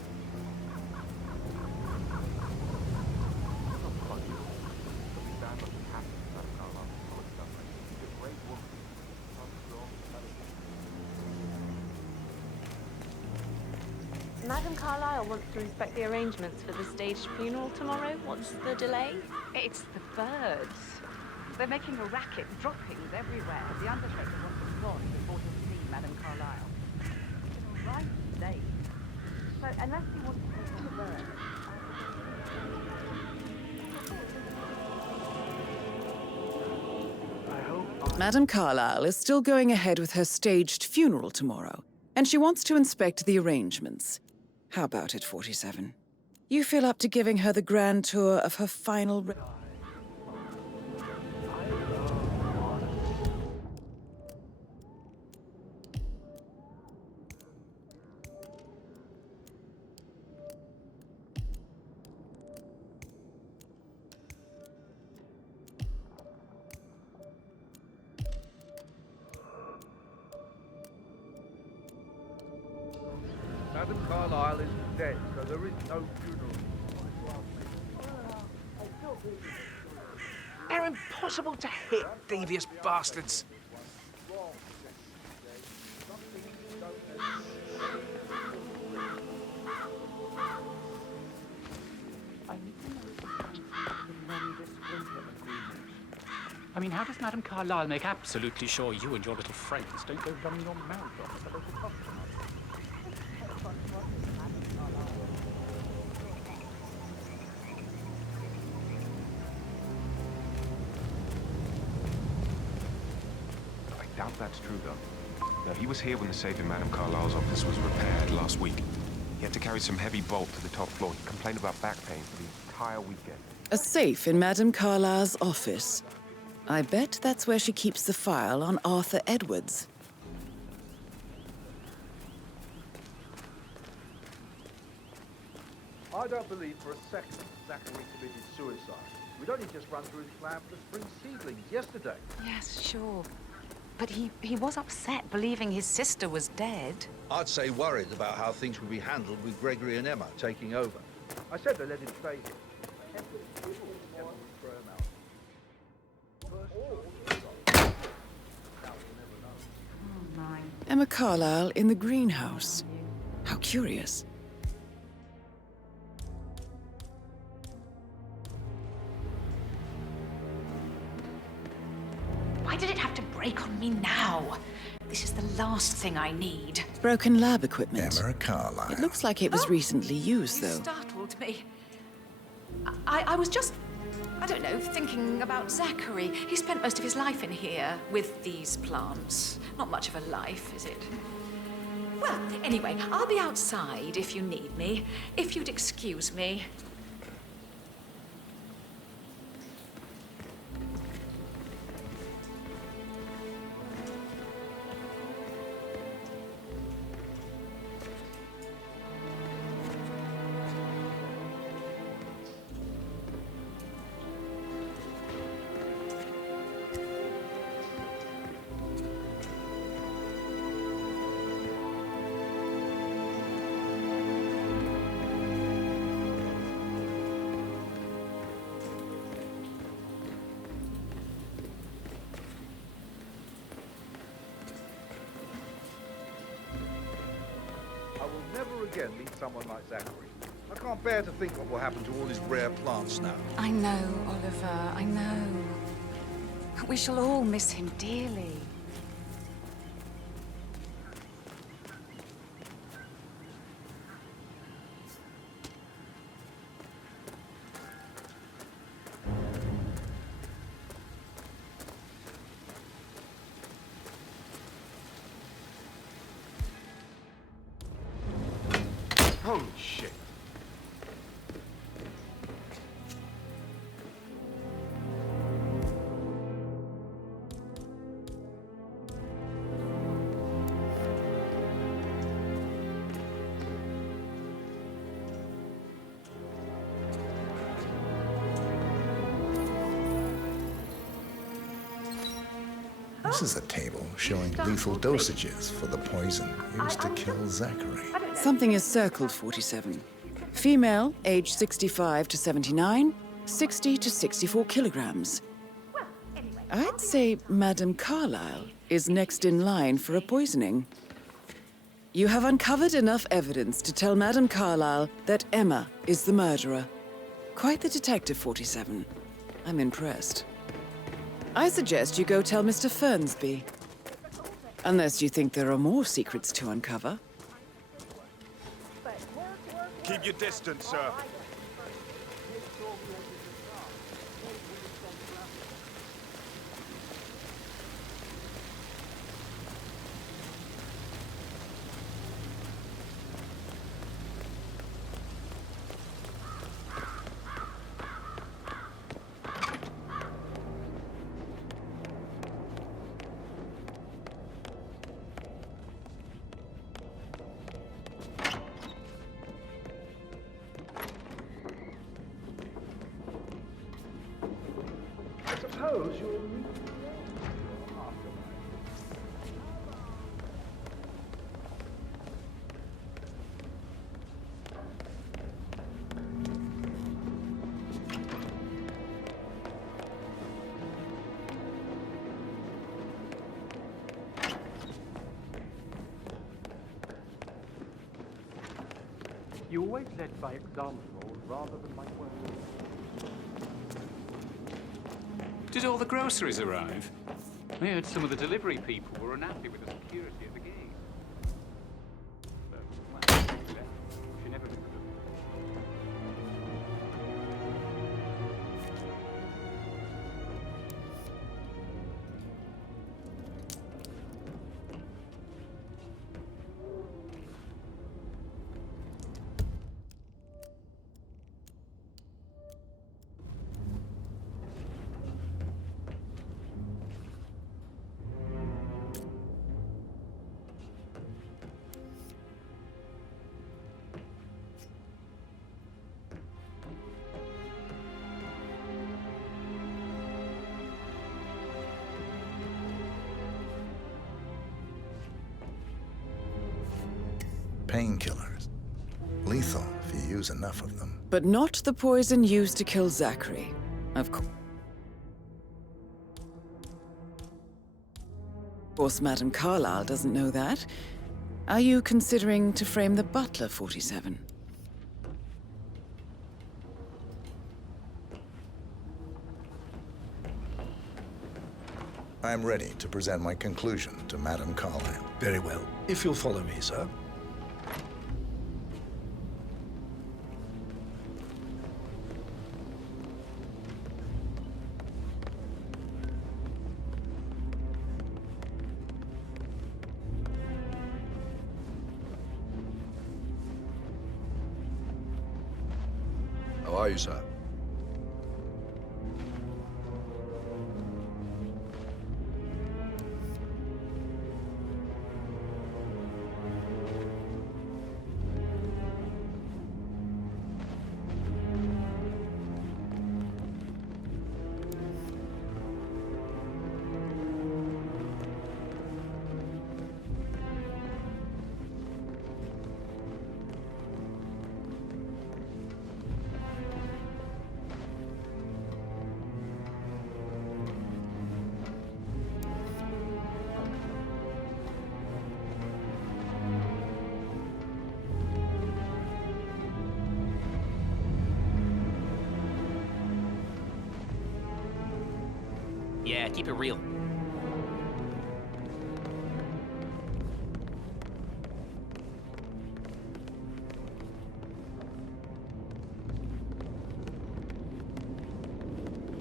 Madam Carlyle wants to inspect the arrangements for the staged funeral tomorrow. What's the delay? It's the birds. They're making a racket, droppings everywhere. The undertaker wants them gone before he'll see Madam Carlyle. It's right late. So unless he wants to take on the birds. Madam Carlyle is still going ahead with her staged funeral tomorrow, and she wants to inspect the arrangements. How about it, 47? You feel up to giving her the grand tour of her final... Madam Carlyle is dead, so there is no funeral. They're impossible to hit, devious bastards. I mean, how does Madame Carlyle make absolutely sure you and your little friends don't go running your mouth off at the local customer? I doubt that's true, though. No, he was here when the safe in Madame Carlyle's office was repaired last week. He had to carry some heavy bolt to the top floor. He complained about back pain for the entire weekend. A safe in Madame Carlyle's office. I bet that's where she keeps the file on Arthur Edwards. I don't believe for a second Zachary committed suicide. We'd only just run through his plan for the spring seedlings yesterday. Yes, sure. But he was upset, believing his sister was dead. I'd say worried about how things would be handled with Gregory and Emma taking over. I said they let him stay here. Emma would throw him out. Emma Carlyle in the greenhouse. How curious. Why did it have to break on me now? This is the last thing I need. Broken lab equipment. Emma Carlyle. It looks like it was recently used, You though. startled me. I was just, I don't know, thinking about Zachary. He spent most of his life in here with these plants. Not much of a life, is it? Well, anyway, I'll be outside if you need me. If you'd excuse me. I will never again meet someone like Zachary. I can't bear to think what will happen to all his rare plants now. I know, Oliver, I know. We shall all miss him dearly. Holy shit. This is a table showing lethal dosages for the poison used to kill Zachary. Something is circled, 47. Female, age 65 to 79, 60 to 64 kilograms. I'd say Madame Carlyle is next in line for a poisoning. You have uncovered enough evidence to tell Madame Carlyle that Emma is the murderer. Quite the detective, 47. I'm impressed. I suggest you go tell Mr. Fernsby. Unless you think there are more secrets to uncover. Keep your distance, sir. Suppose you'll meet You always led by example rather than by words. Did all the groceries arrive? I heard some of the delivery people were unhappy with the security at the gate. So, well, she left. She never returned. Painkillers. Lethal if you use enough of them. But not the poison used to kill Zachary. Of course, Madame Carlyle doesn't know that. Are you considering to frame the butler, 47? I'm ready to present my conclusion to Madame Carlyle. Very well. If you'll follow me, sir. How are you, sir? Yeah, keep it real.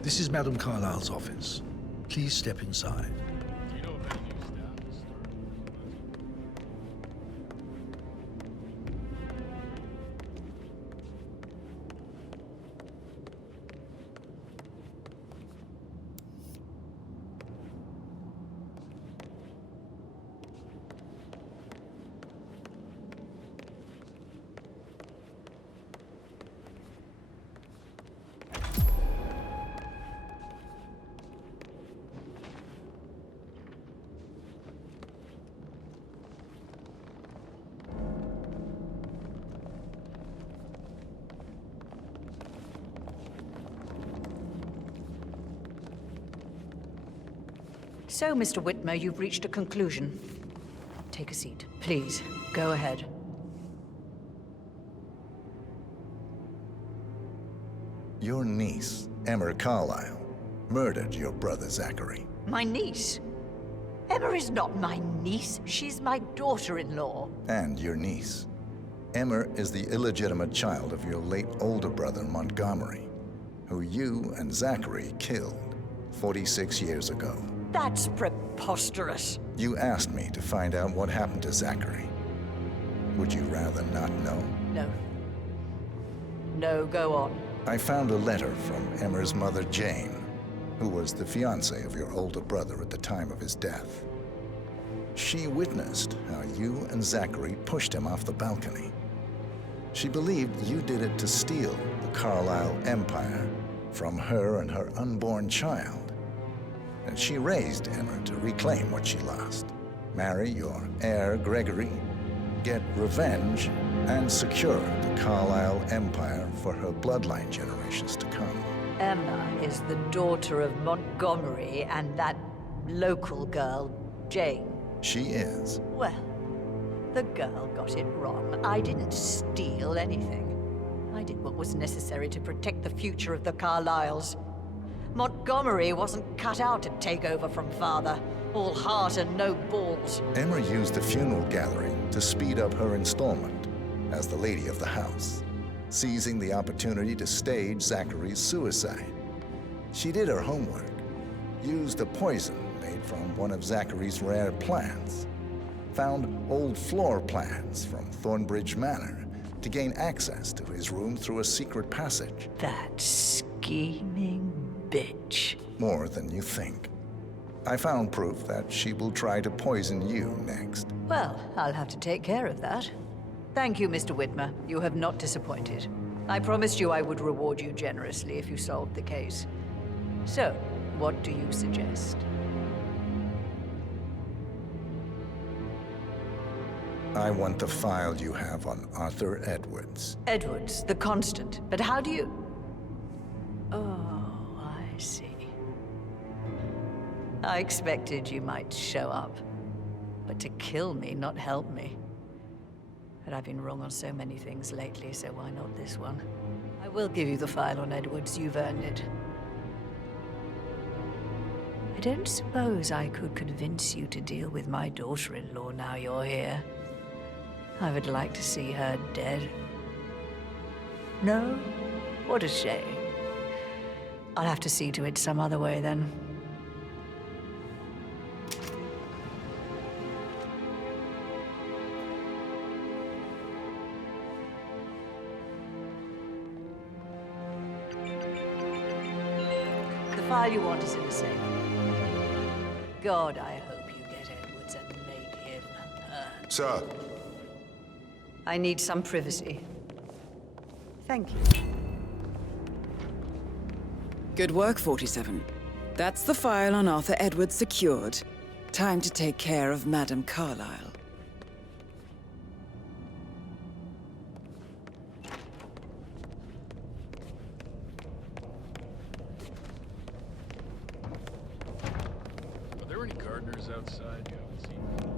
This is Madame Carlyle's office. Please step inside. So, Mr. Whitmer, you've reached a conclusion. Take a seat. Please, go ahead. Your niece, Emma Carlyle, murdered your brother Zachary. My niece? Emma is not my niece. She's my daughter-in-law. And your niece. Emma is the illegitimate child of your late older brother Montgomery, who you and Zachary killed 46 years ago. That's preposterous. You asked me to find out what happened to Zachary. Would you rather not know? No. No, go on. I found a letter from Emma's mother, Jane, who was the fiancée of your older brother at the time of his death. She witnessed how you and Zachary pushed him off the balcony. She believed you did it to steal the Carlyle empire from her and her unborn child. And she raised Emma to reclaim what she lost. Marry your heir, Gregory, get revenge, and secure the Carlyle empire for her bloodline generations to come. Emma is the daughter of Montgomery and that local girl, Jane. She is. Well, the girl got it wrong. I didn't steal anything. I did what was necessary to protect the future of the Carlyles. Montgomery wasn't cut out to take over from father. All heart and no balls. Emma used the funeral gathering to speed up her installment as the lady of the house, seizing the opportunity to stage Zachary's suicide. She did her homework, used a poison made from one of Zachary's rare plants, found old floor plans from Thornbridge Manor to gain access to his room through a secret passage. That scheming bitch. More than you think. I found proof that she will try to poison you next. Well, I'll have to take care of that. Thank you, Mr. Whitmer. You have not disappointed. I promised you I would reward you generously if you solved the case. So, what do you suggest? I want the file you have on Arthur Edwards. Edwards, the Constant. But how do you... Oh, I see. I expected you might show up. But to kill me, not help me. But I've been wrong on so many things lately, so why not this one? I will give you the file on Edwards. You've earned it. I don't suppose I could convince you to deal with my daughter-in-law now you're here. I would like to see her dead. No? What a shame. I'll have to see to it some other way then. The file you want is in the safe. God, I hope you get Edwards and make him hurt. Sir. I need some privacy. Thank you. Good work, 47. That's the file on Arthur Edwards secured. Time to take care of Madame Carlyle. Are there any gardeners outside you haven't seen before?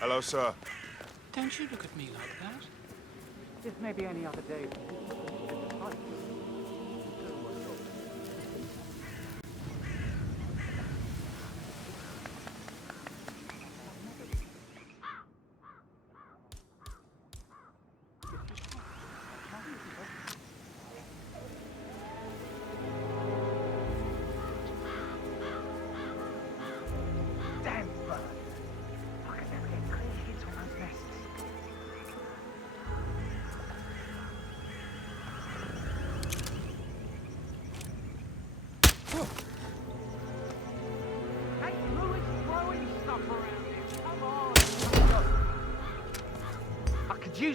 Hello, sir. Don't you look at me like that. This may be any other day.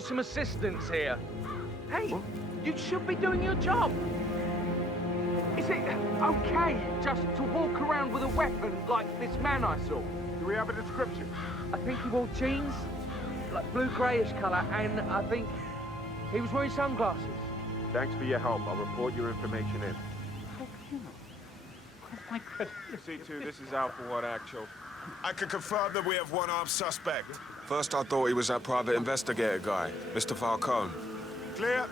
some assistance here. Hey, you should be doing your job. Is it okay just to walk around with a weapon like this man I saw? Do we have a description? I think he wore jeans, like blue-greyish colour, and I think he was wearing sunglasses. Thanks for your help. I'll report your information in. My credit. C2, this is Alpha 1 Actual. I can confirm that we have one armed suspect. First, I thought he was that private investigator guy, Mr. Falcone. Clear?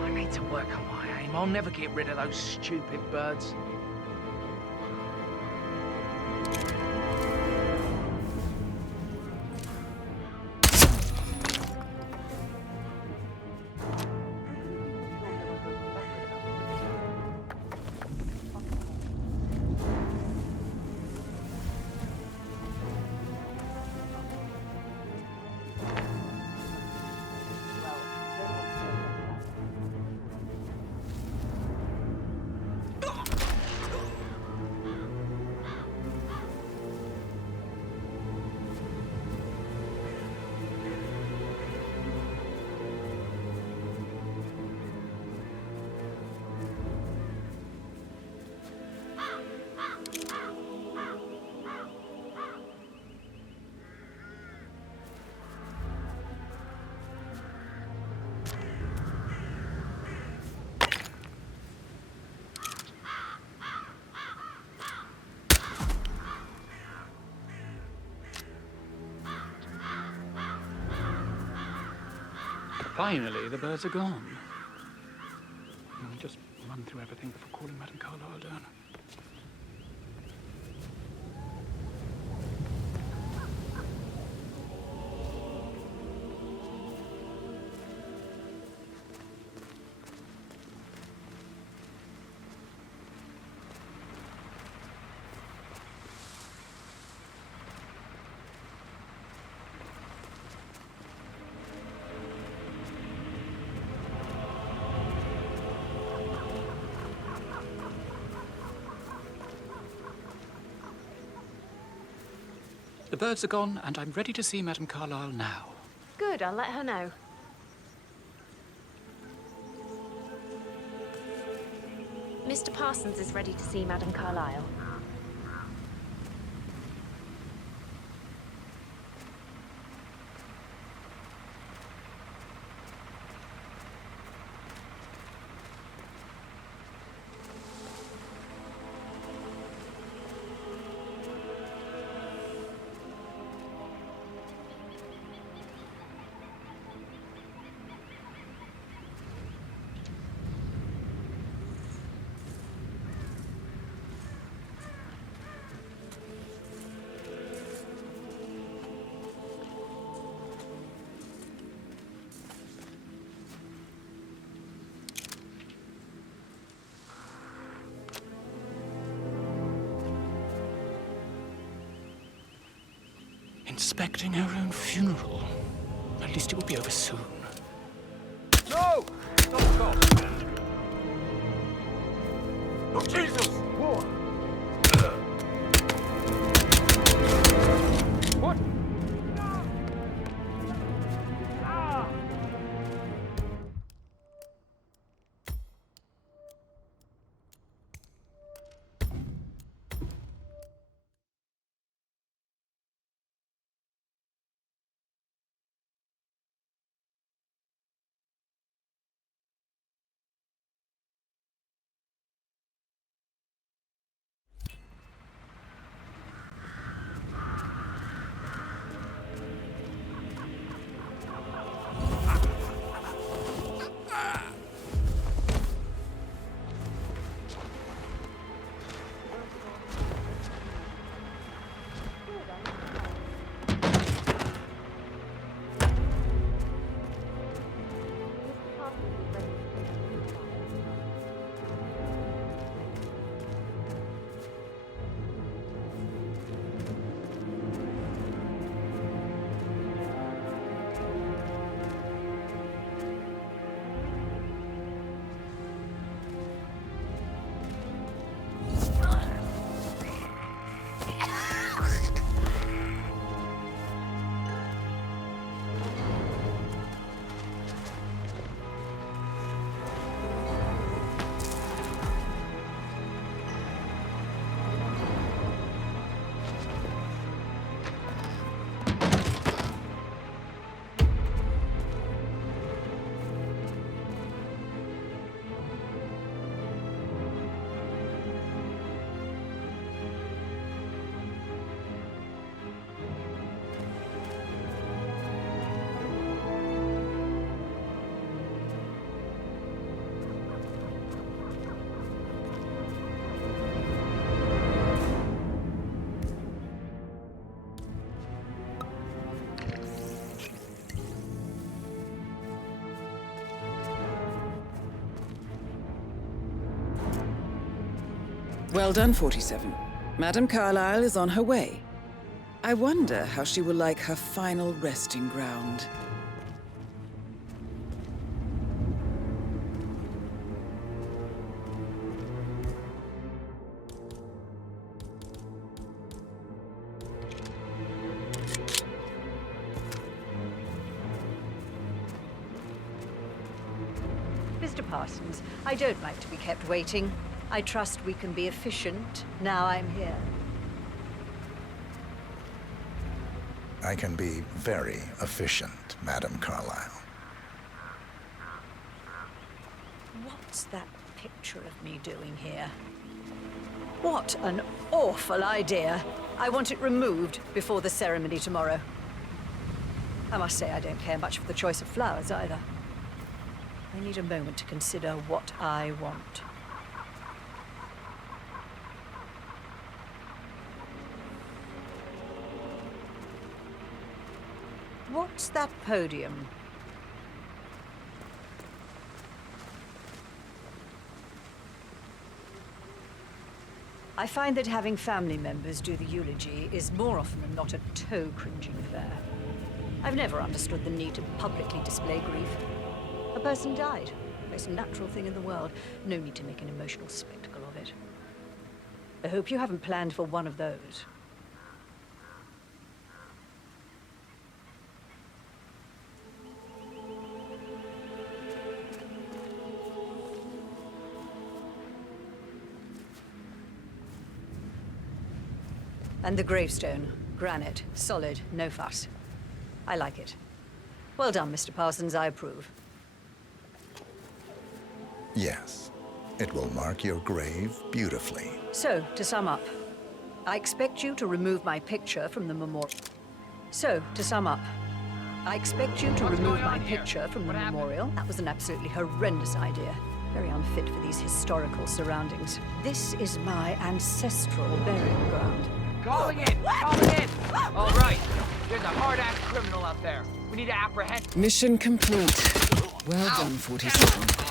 I need to work on my aim. I'll never get rid of those stupid birds. Finally, the birds are gone. Let me just run through everything before calling Madame Carlyle down. The birds are gone, and I'm ready to see Madame Carlyle now. Good, I'll let her know. Mr. Parsons is ready to see Madame Carlyle. Inspecting her own funeral. At least it will be over soon. No! Stop! Oh, Jesus! What? Well done, 47. Madame Carlyle is on her way. I wonder how she will like her final resting ground. Mr. Parsons, I don't like to be kept waiting. I trust we can be efficient now I'm here. I can be very efficient, Madame Carlyle. What's that picture of me doing here? What an awful idea. I want it removed before the ceremony tomorrow. I must say I don't care much for the choice of flowers either. I need a moment to consider what I want. What's that podium? I find that having family members do the eulogy is more often than not a toe-cringing affair. I've never understood the need to publicly display grief. A person died. Most natural thing in the world. No need to make an emotional spectacle of it. I hope you haven't planned for one of those. And the gravestone. Granite. Solid. No fuss. I like it. Well done, Mr. Parsons. I approve. Yes. It will mark your grave beautifully. So, to sum up, I expect you to remove my picture from the memorial. That was an absolutely horrendous idea. Very unfit for these historical surroundings. This is my ancestral burial ground. Calling in! Calling in! All right. There's a hard-ass criminal out there. We need to apprehend. Mission complete. Well done, 47.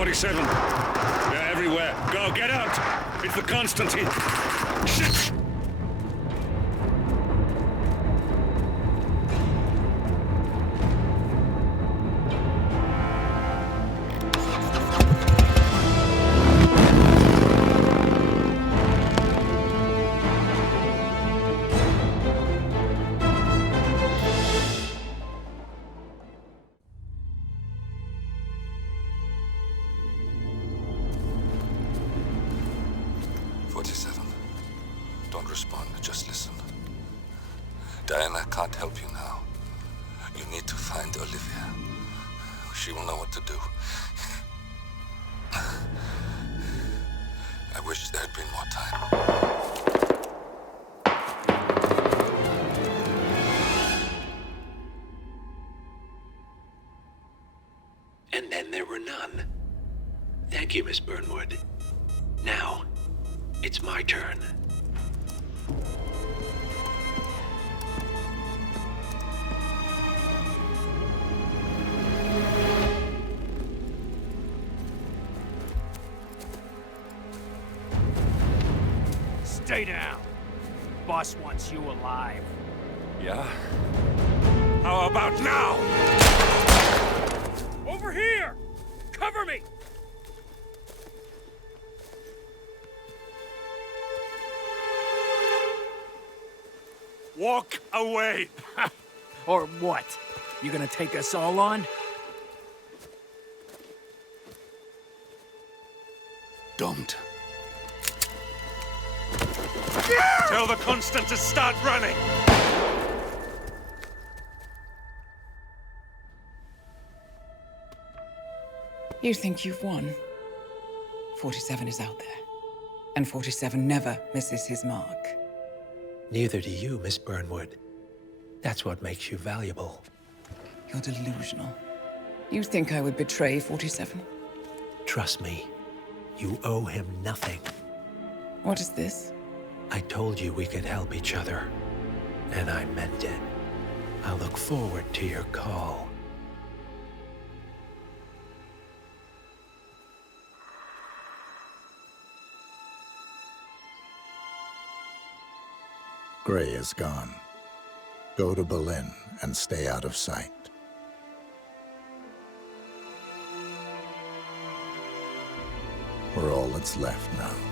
.47. They're everywhere. Go, get out! It's the Constantine. Shit! respond. Just listen. Diana can't help you now. You need to find Olivia. She will know what to do. I wish there had been more time. And then there were none. Thank you, Miss Burnwood. Now, it's my turn. Stay down. Boss wants you alive. Yeah? How about now? Over here! Cover me! Walk away! Or what? You gonna take us all on? Don't. Tell the Constant to start running! You think you've won? 47 is out there. And 47 never misses his mark. Neither do you, Miss Burnwood. That's what makes you valuable. You're delusional. You think I would betray 47? Trust me, you owe him nothing. What is this? I told you we could help each other, and I meant it. I'll look forward to your call. Gray is gone. Go to Berlin and stay out of sight. We're all that's left now.